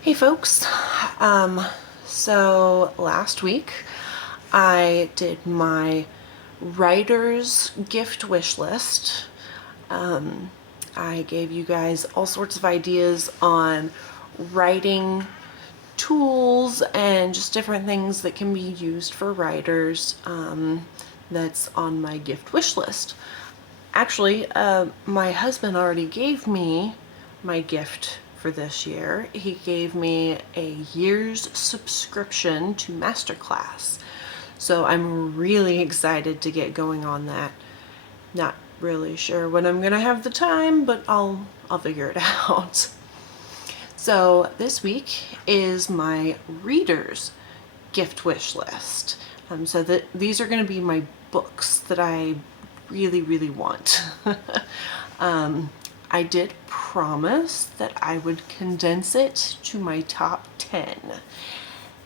Hey folks, so last week I did my writer's gift wish list. I gave you guys all sorts of ideas on writing tools and just different things that can be used for writers. That's on my gift wish list. Actually, my husband already gave me my gift for this year. He gave me a year's subscription to Masterclass. So I'm really excited to get going on that. Not really sure when I'm gonna have the time, but I'll figure it out. So this week is my readers gift wish list. So that these are going to be my books that I really want. I did promise that I would condense it to my top 10.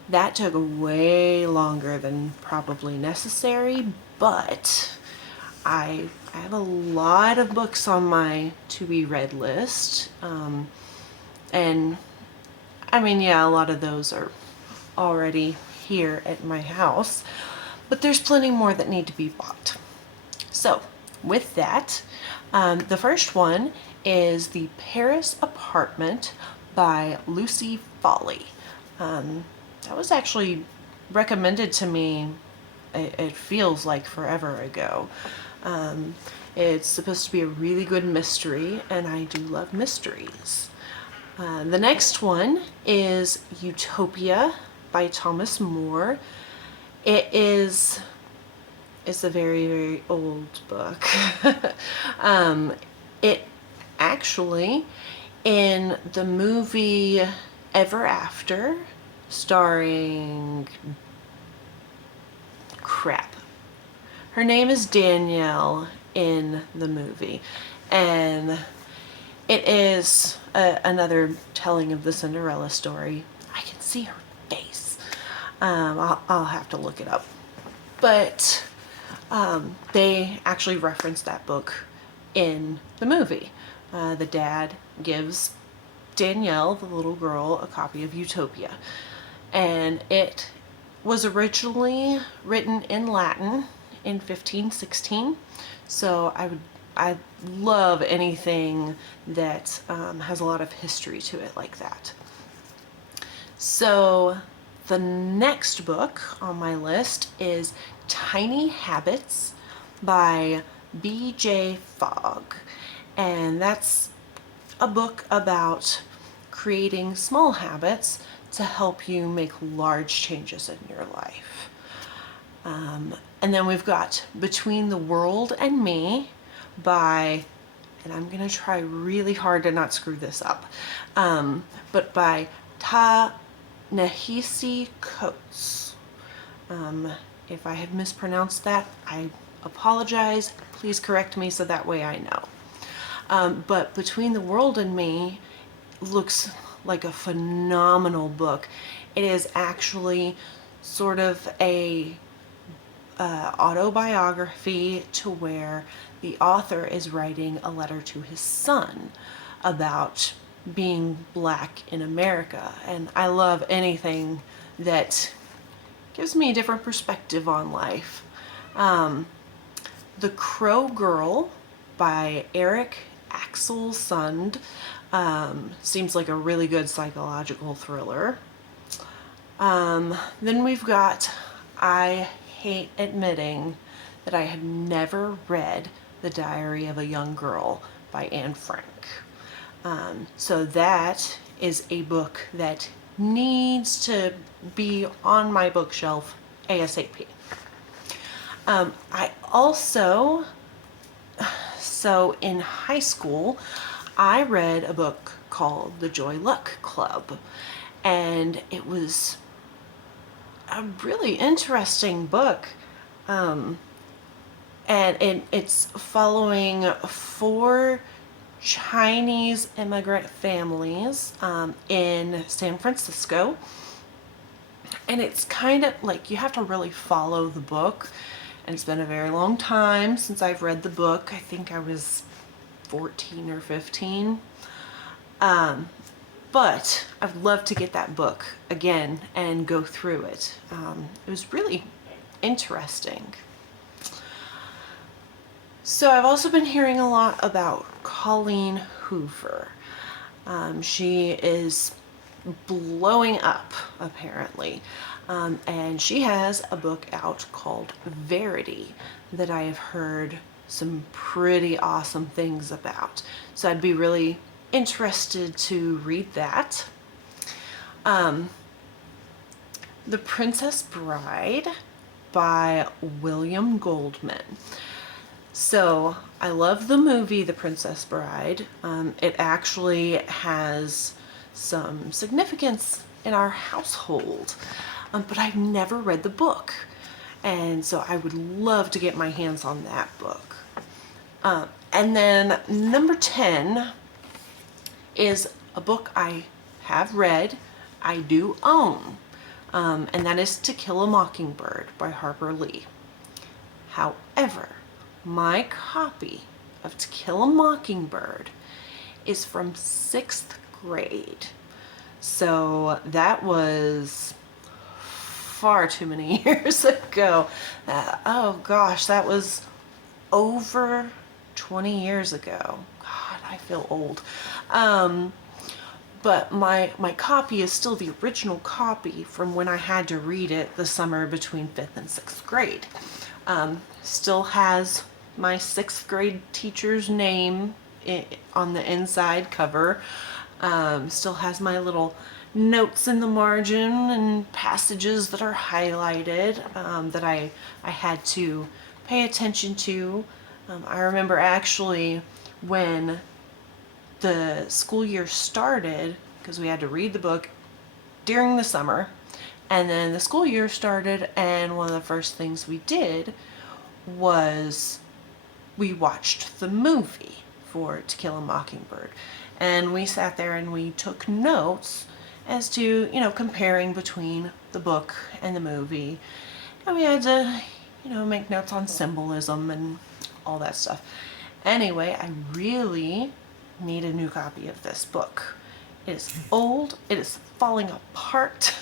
That took way longer than probably necessary, but I have a lot of books on my to be read list. And I mean, yeah, a lot of those are already here at my house, but there's plenty more that need to be bought. So with that, the first one is The Paris Apartment by Lucy Foley. That was actually recommended to me, it feels like forever ago. It's supposed to be a really good mystery, and I do love mysteries. The next one is Utopia by Thomas More. It's a very old book. It actually, in the movie Ever After, starring her name is Danielle in the movie, and it is another telling of the Cinderella story. I can see her face. I'll have to look it up. But they actually reference that book in the movie. The dad gives Danielle, the little girl, a copy of Utopia. And it was originally written in Latin in 1516. So I love anything that has a lot of history to it like that. So the next book on my list is Tiny Habits by B.J. Fogg. And that's a book about creating small habits to help you make large changes in your life. And then we've got Between the World and Me by, and I'm going to try really hard to not screw this up, but by Ta-Nehisi Coates. If I have mispronounced that, I apologize. Please correct me so that way I know. But Between the World and Me looks like a phenomenal book. It is actually sort of a autobiography to where the author is writing a letter to his son about being black in America. And I love anything that gives me a different perspective on life. The Crow Girl by Eric Axel Sund seems like a really good psychological thriller. Then we've got, I hate admitting that I have never read The Diary of a Young Girl by Anne Frank. So that is a book that needs to be on my bookshelf ASAP. I also, so in high school, I read a book called The Joy Luck Club, and it was a really interesting book. And it's following 4 Chinese immigrant families in San Francisco. And it's kind of like you have to really follow the book. And it's been a very long time since I've read the book. I think I was 14 or 15. But I'd love to get that book again and go through it. It was really interesting. So I've also been hearing a lot about Colleen Hoover. She is blowing up, apparently. And she has a book out called Verity that I have heard some pretty awesome things about. So I'd be really interested to read that. The Princess Bride by William Goldman. So I love the movie The Princess Bride. It actually has some significance in our household, but I've never read the book. And so I would love to get my hands on that book. And then number 10 is a book I have read, I do own, and that is To Kill a Mockingbird by Harper Lee. However, my copy of To Kill a Mockingbird is from 6th grade. So that was far too many years ago. Oh gosh, that was over 20 years ago. God, I feel old. But my copy is still the original copy from when I had to read it the summer between 5th and 6th grade. Still has my 6th grade teacher's name on the inside cover. Still has my little notes in the margin and passages that are highlighted that I had to pay attention to. I remember actually when the school year started, because we had to read the book during the summer, and then the school year started, and one of the first things we did was we watched the movie for To Kill a Mockingbird. And we sat there and we took notes as to, comparing between the book and the movie. And we had to, make notes on symbolism and all that stuff. Anyway, I really need a new copy of this book. It is old. It is falling apart.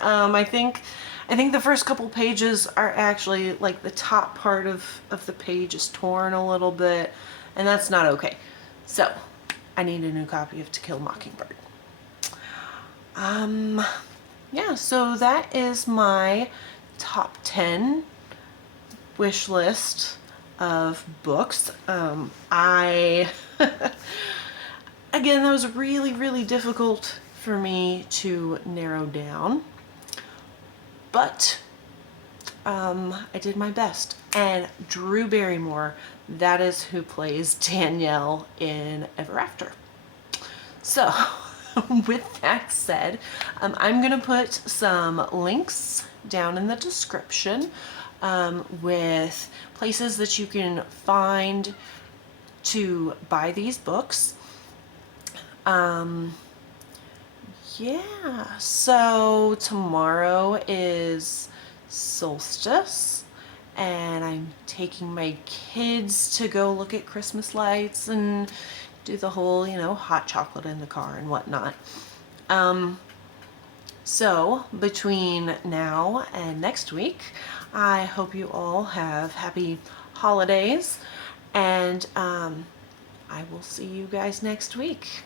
I think the first couple pages are actually like the top part of the page is torn a little bit, and that's not okay. So I need a new copy of To Kill a Mockingbird. Yeah, so that is my top 10 wish list of books. Again, that was really, really difficult for me to narrow down, but I did my best. And Drew Barrymore, that is who plays Danielle in Ever After. So with that said, I'm going to put some links down in the description with places that you can find to buy these books. Yeah, so tomorrow is solstice, and I'm taking my kids to go look at Christmas lights and do the whole, hot chocolate in the car and whatnot. So between now and next week, I hope you all have happy holidays, and I will see you guys next week.